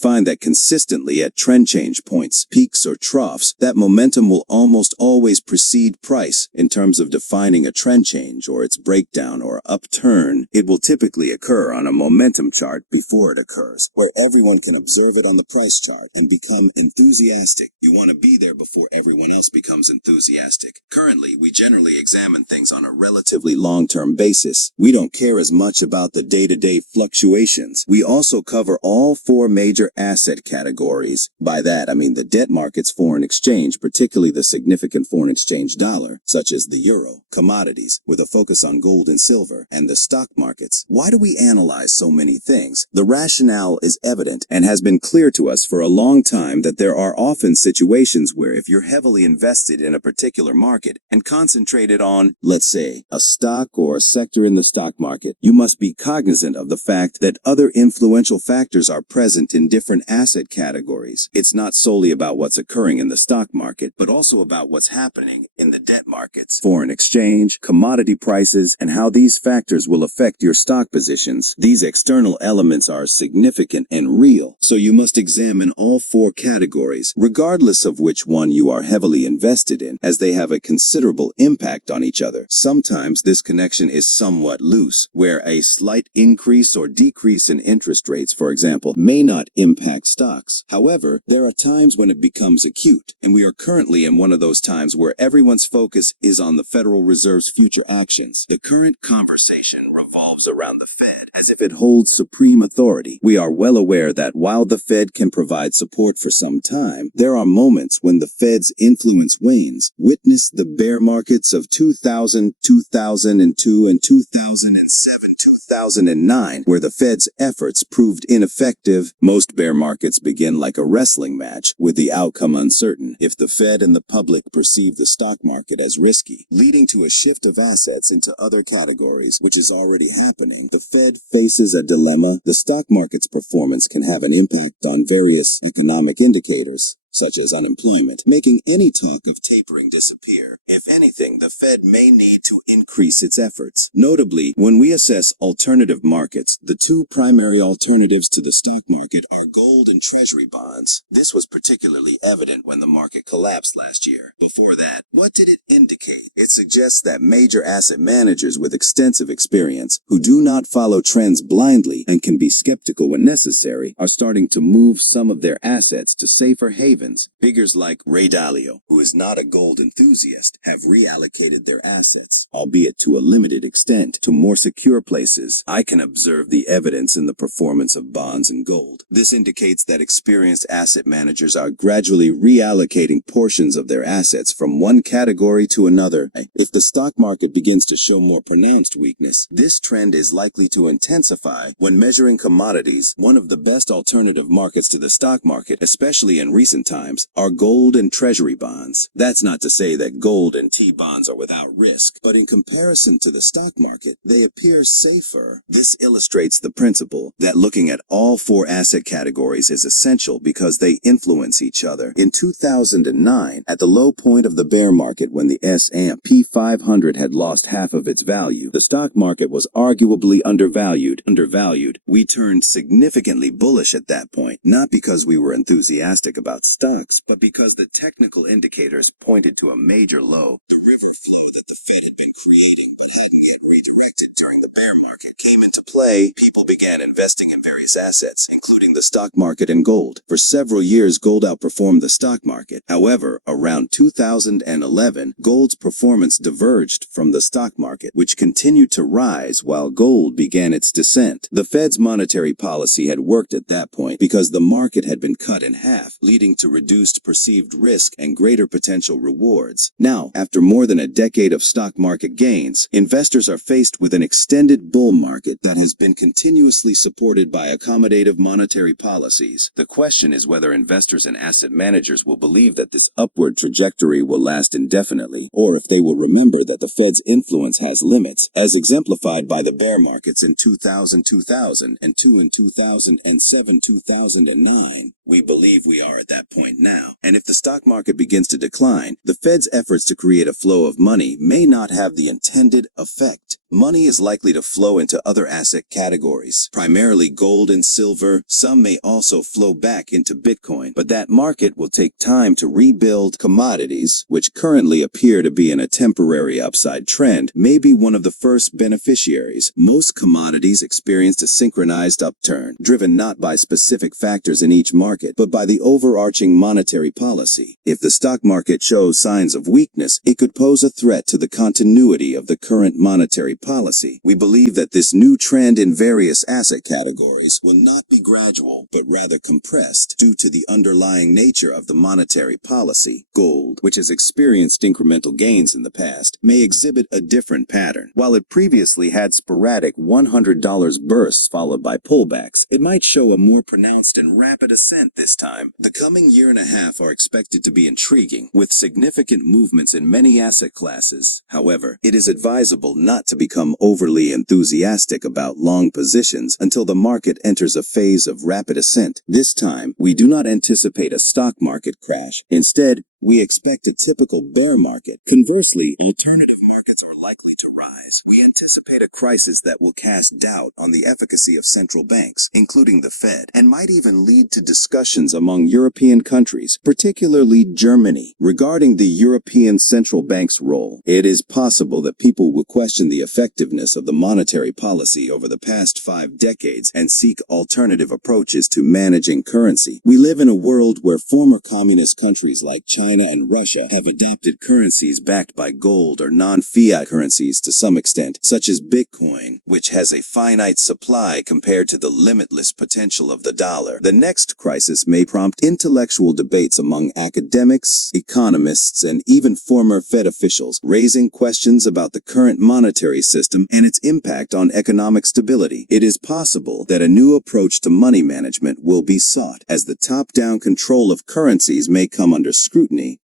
find that consistently at trend change points, peaks or troughs, that momentum will almost always precede price. In terms of defining a trend change or its breakdown or upturn, it will typically occur on a momentum chart before it occurs, where everyone can observe it on the price chart and become enthusiastic. You want to be there before everyone else becomes enthusiastic. Currently, we generally examine things on a relatively long-term basis. We don't care as much about the day-to-day fluctuations. We also cover all four major asset categories. By that, I mean the debt markets, foreign exchange, particularly the significant foreign exchange dollar, such as the euro, commodities, with a focus on gold and silver, and the stock markets. Why do we analyze so many things? The rationale is evident and has been clear to us for a long time that there are often situations where if you're heavily invested in a particular market and concentrated on, let's say, a stock or a sector in the stock market, you must be cognizant of the fact that other influential factors are present in different asset categories. It's not solely about what's occurring in the stock market, but also about what's happening in the debt markets, foreign exchange, commodity prices, and how these factors will affect your stock positions. These external elements are significant and real, so you must examine all four categories, regardless of which one you are heavily invested in, as they have a considerable impact on each other. Sometimes this connection is somewhat loose, where a slight increase or decrease in interest rates, for example, may not impact stocks. However, there are times when it becomes acute, and we are currently in one of those times where everyone's focus is on the Federal Reserve's future actions. The current conversation revolves around the Fed, as if it holds supreme authority. We are well aware that while the Fed can provide support for some time, there are moments when the Fed's influence wanes. Witness the bear markets of 2000, 2002, and 2007, 2009, where the Fed's efforts proved ineffective. Most bear markets begin like a wrestling match, with the outcome uncertain. If the Fed and the public perceive the stock market as risky, leading to a shift of assets into other categories, which is already happening, the Fed faces a dilemma. The stock market's performance can have an impact on various economic indicators, such as unemployment, making any talk of tapering disappear. If anything, the Fed may need to increase its efforts. Notably, when we assess alternative markets, the two primary alternatives to the stock market are gold and Treasury bonds. This was particularly evident when the market collapsed last year. Before that, what did it indicate? It suggests that major asset managers with extensive experience, who do not follow trends blindly and can be skeptical when necessary, are starting to move some of their assets to safer havens. Figures like Ray Dalio, who is not a gold enthusiast, have reallocated their assets, albeit to a limited extent, to more secure places. I can observe the evidence in the performance of bonds and gold. This indicates that experienced asset managers are gradually reallocating portions of their assets from one category to another. If the stock market begins to show more pronounced weakness, this trend is likely to intensify. When measuring commodities, one of the best alternative markets to the stock market, especially in recent times, are gold and Treasury bonds. That's not to say that gold and T-bonds are without risk, but in comparison to the stock market, they appear safer. This illustrates the principle that looking at all four asset categories is essential because they influence each other. In 2009, at the low point of the bear market when the S&P 500 had lost half of its value, the stock market was arguably undervalued. We turned significantly bullish at that point, not because we were enthusiastic about stocks, but because the technical indicators pointed to a major low. The river flow that the Fed had been creating but hadn't yet redirected during the bear market came into play. People began investing in various assets, including the stock market and gold. For several years, gold outperformed the stock market. However, around 2011, gold's performance diverged from the stock market, which continued to rise while gold began its descent. The Fed's monetary policy had worked at that point because the market had been cut in half, leading to reduced perceived risk and greater potential rewards. Now, after more than a decade of stock market gains, investors are faced with an extended bull market that has been continuously supported by accommodative monetary policies. The question is whether investors and asset managers will believe that this upward trajectory will last indefinitely, or if they will remember that the Fed's influence has limits, as exemplified by the bear markets in 2000, 2002, and 2007, 2009. We believe we are at that point now. And if the stock market begins to decline, the Fed's efforts to create a flow of money may not have the intended effect. Money is likely to flow into other asset categories, primarily gold and silver. Some may also flow back into Bitcoin, but that market will take time to rebuild. Commodities, which currently appear to be in a temporary upside trend, may be one of the first beneficiaries. Most commodities experienced a synchronized upturn, driven not by specific factors in each market, but by the overarching monetary policy. If the stock market shows signs of weakness, it could pose a threat to the continuity of the current monetary policy. We believe that this new trend in various asset categories will not be gradual, but rather compressed due to the underlying nature of the monetary policy. Gold, which has experienced incremental gains in the past, may exhibit a different pattern. While it previously had sporadic $100 bursts followed by pullbacks, it might show a more pronounced and rapid ascent this time. The coming year and a half are expected to be intriguing, with significant movements in many asset classes. However, it is advisable not to become overly enthusiastic about long positions until the market enters a phase of rapid ascent. This time, we do not anticipate a stock market crash. Instead, we expect a typical bear market. Conversely, alternative markets are likely to rise. We anticipate a crisis that will cast doubt on the efficacy of central banks, including the Fed, and might even lead to discussions among European countries, particularly Germany, regarding the European Central Bank's role. It is possible that people will question the effectiveness of the monetary policy over the past 5 decades and seek alternative approaches to managing currency. We live in a world where former communist countries like China and Russia have adopted currencies backed by gold or non-fiat currencies to some extent, such as Bitcoin, which has a finite supply compared to the limitless potential of the dollar. The next crisis may prompt intellectual debates among academics, economists, and even former Fed officials, raising questions about the current monetary system and its impact on economic stability. It is possible that a new approach to money management will be sought, as the top-down control of currencies may come under scrutiny.